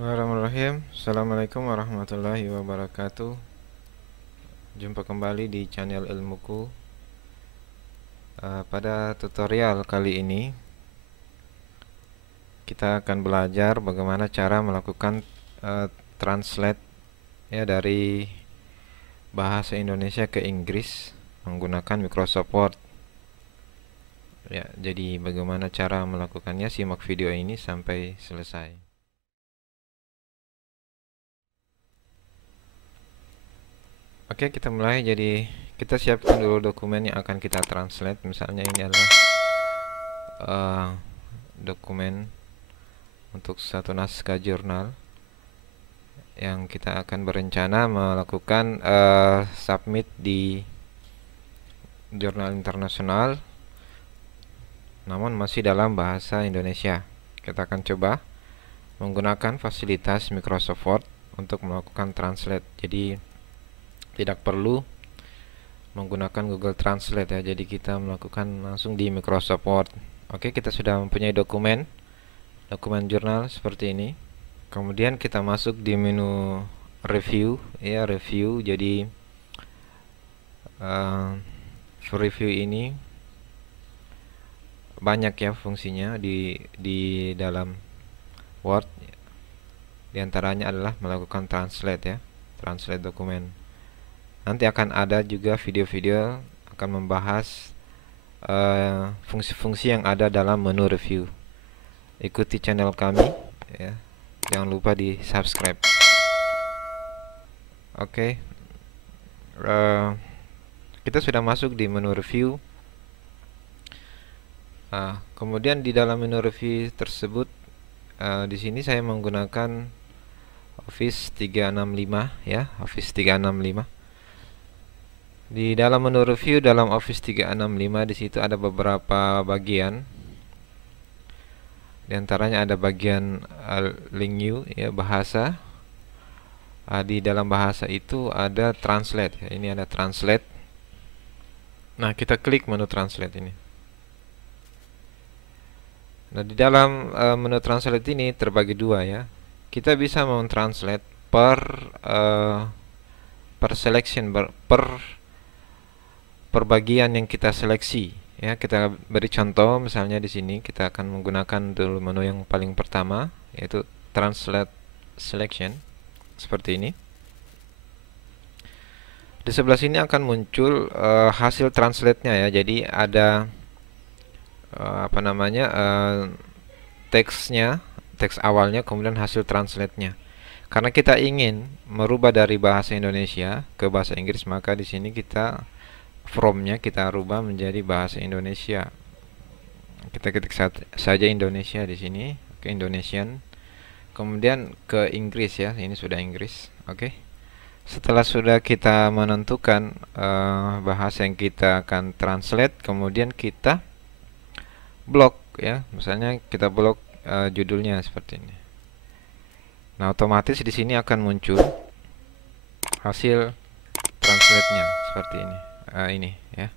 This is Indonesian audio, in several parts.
Bismillahirrahmanirrahim. Assalamualaikum warahmatullahi wabarakatuh. Jumpa kembali di channel ilmuku. Pada tutorial kali ini kita akan belajar bagaimana cara melakukan translate ya dari bahasa Indonesia ke Inggris menggunakan Microsoft Word. Ya, jadi bagaimana cara melakukannya? Simak video ini sampai selesai. Oke, kita mulai. Jadi kita siapkan dulu dokumen yang akan kita translate. Misalnya ini adalah dokumen untuk satu naskah jurnal yang kita akan berencana melakukan submit di jurnal internasional, namun masih dalam bahasa Indonesia. Kita akan coba menggunakan fasilitas Microsoft Word untuk melakukan translate. Jadi tidak perlu menggunakan Google Translate ya. Jadi kita melakukan langsung di Microsoft Word. Oke, kita sudah mempunyai dokumen jurnal seperti ini. Kemudian kita masuk di menu review ya, review. Jadi review ini banyak ya fungsinya di dalam Word. Di antaranya adalah melakukan translate ya, translate dokumen. Nanti akan ada juga video-video akan membahas fungsi-fungsi yang ada dalam menu review. Ikuti channel kami ya. Jangan lupa di subscribe. Oke. Kita sudah masuk di menu review. Kemudian di dalam menu review tersebut di sini saya menggunakan Office 365 ya, Office 365. Di dalam menu review dalam Office 365 di situ ada beberapa bagian. Di antaranya ada bagian link new ya, bahasa. Di dalam bahasa itu ada translate ya. Ini ada translate. Nah, kita klik menu translate ini. Nah, di dalam menu translate ini terbagi dua ya. Kita bisa mentranslate per selection, per bagian yang kita seleksi ya. Kita beri contoh, misalnya di sini kita akan menggunakan dulu menu yang paling pertama, yaitu translate selection seperti ini. Di sebelah sini akan muncul hasil translate-nya ya. Jadi ada teksnya, teks awalnya, kemudian hasil translate-nya. Karena kita ingin merubah dari bahasa Indonesia ke bahasa Inggris, maka di sini kita from-nya kita rubah menjadi bahasa Indonesia. Kita ketik saja Indonesia di sini, ke Indonesian. Kemudian ke Inggris ya, ini sudah Inggris. Oke. Setelah sudah kita menentukan bahasa yang kita akan translate, kemudian kita blok ya. Misalnya kita blok judulnya seperti ini. Nah, otomatis di sini akan muncul hasil translate-nya seperti ini. Ini ya.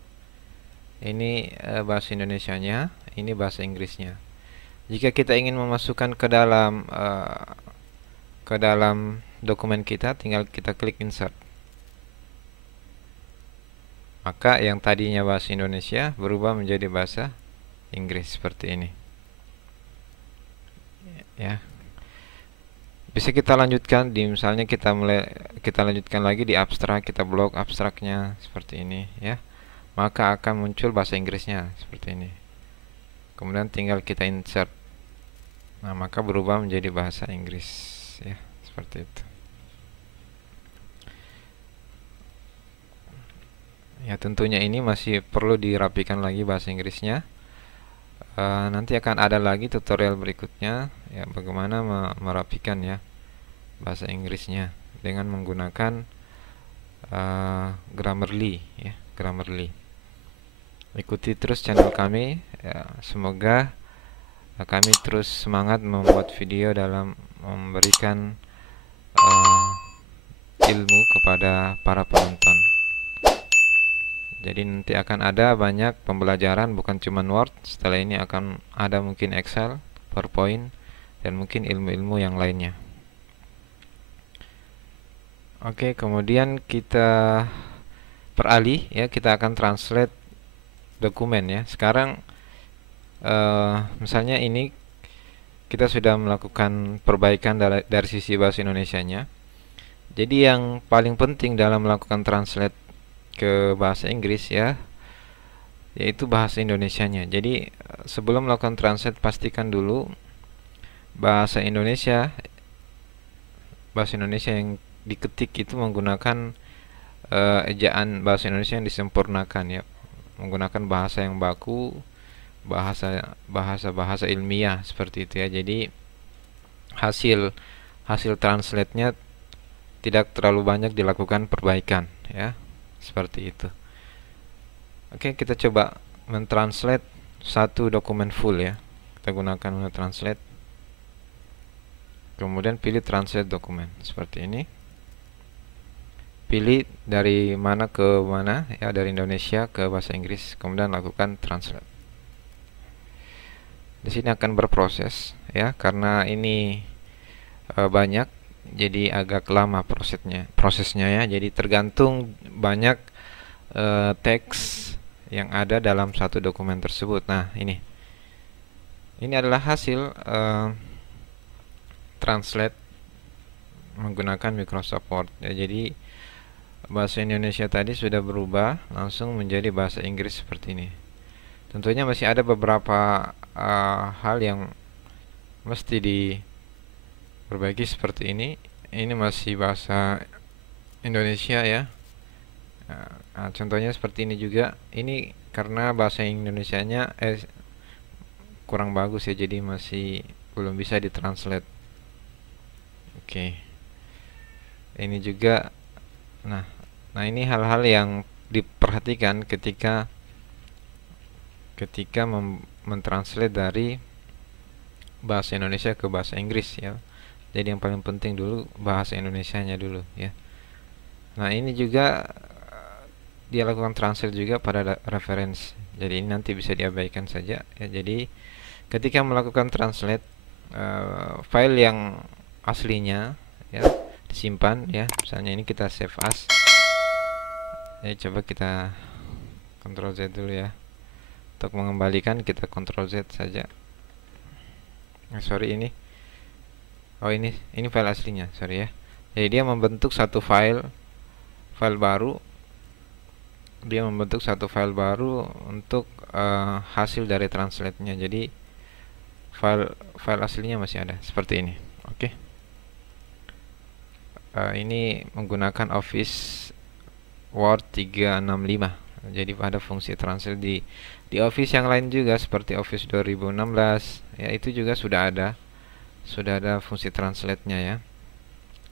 Ini bahasa Indonesianya, ini bahasa Inggrisnya. Jika kita ingin memasukkan ke dalam dokumen kita, tinggal kita klik insert. Maka yang tadinya bahasa Indonesia berubah menjadi bahasa Inggris seperti ini. Ya. Bisa kita lanjutkan di, misalnya kita lanjutkan lagi di abstrak, kita blok abstraknya seperti ini ya. Maka akan muncul bahasa Inggrisnya seperti ini. Kemudian tinggal kita insert. Nah, maka berubah menjadi bahasa Inggris ya, seperti itu. Ya, tentunya ini masih perlu dirapikan lagi bahasa Inggrisnya. Nanti akan ada lagi tutorial berikutnya ya, bagaimana merapikan ya bahasa Inggrisnya dengan menggunakan Grammarly ya, Grammarly. Ikuti terus channel kami ya, semoga kami terus semangat membuat video dalam memberikan ilmu kepada para penonton. Jadi nanti akan ada banyak pembelajaran, bukan cuma Word. Setelah ini akan ada mungkin Excel, PowerPoint, dan mungkin ilmu-ilmu yang lainnya. Oke, kemudian kita beralih ya, kita akan translate dokumen ya. Sekarang misalnya ini kita sudah melakukan perbaikan dari sisi bahasa Indonesianya. Jadi yang paling penting dalam melakukan translate ke bahasa Inggris ya, yaitu bahasa Indonesianya. Jadi sebelum melakukan translate, pastikan dulu bahasa Indonesia yang diketik itu menggunakan ejaan bahasa Indonesia yang disempurnakan ya, menggunakan bahasa yang baku, bahasa ilmiah seperti itu ya. Jadi hasil translate-nya tidak terlalu banyak dilakukan perbaikan ya, seperti itu. Oke, kita coba mentranslate satu dokumen full ya. Kita gunakan menu translate, kemudian pilih translate dokumen seperti ini. Pilih dari mana ke mana ya, dari Indonesia ke bahasa Inggris, kemudian lakukan translate. Di sini akan berproses ya, karena ini banyak, jadi agak lama prosesnya ya. Jadi tergantung banyak teks yang ada dalam satu dokumen tersebut. Nah, ini adalah hasil translate menggunakan Microsoft Word ya. Jadi bahasa Indonesia tadi sudah berubah langsung menjadi bahasa Inggris seperti ini. Tentunya masih ada beberapa hal yang mesti diperbaiki seperti ini. Ini masih bahasa Indonesia ya. Nah, contohnya seperti ini juga. Ini karena bahasa Indonesianya kurang bagus ya, jadi masih belum bisa ditranslate. Oke. Ini juga. Nah, ini hal-hal yang diperhatikan ketika mentranslate dari bahasa Indonesia ke bahasa Inggris ya. Jadi yang paling penting dulu bahasa Indonesianya dulu ya. Nah, ini juga dia lakukan translate juga pada reference. Jadi ini nanti bisa diabaikan saja ya. Jadi ketika melakukan translate, file yang aslinya ya disimpan ya. Misalnya ini kita save as. Ya, coba kita Ctrl Z dulu ya. Untuk mengembalikan kita Ctrl Z saja. Sorry, ini file aslinya, sorry ya. Jadi dia membentuk satu file baru. Dia membentuk satu file baru untuk hasil dari translate-nya. Jadi file aslinya masih ada seperti ini. Oke. Ini menggunakan Office Word 365. Jadi pada fungsi translate di Office yang lain juga seperti Office 2016 ya, itu juga sudah ada fungsi translate-nya ya.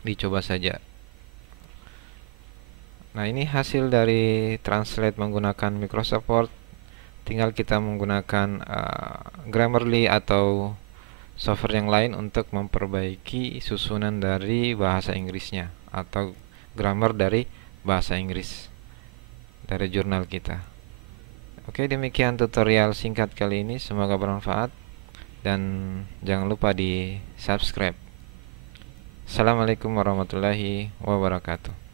Dicoba saja. Nah, ini hasil dari translate menggunakan Microsoft Word. Tinggal kita menggunakan Grammarly atau software yang lain untuk memperbaiki susunan dari bahasa Inggrisnya atau grammar dari bahasa Inggris dari jurnal kita. Oke, demikian tutorial singkat kali ini, semoga bermanfaat dan jangan lupa di subscribe. Assalamualaikum warahmatullahi wabarakatuh.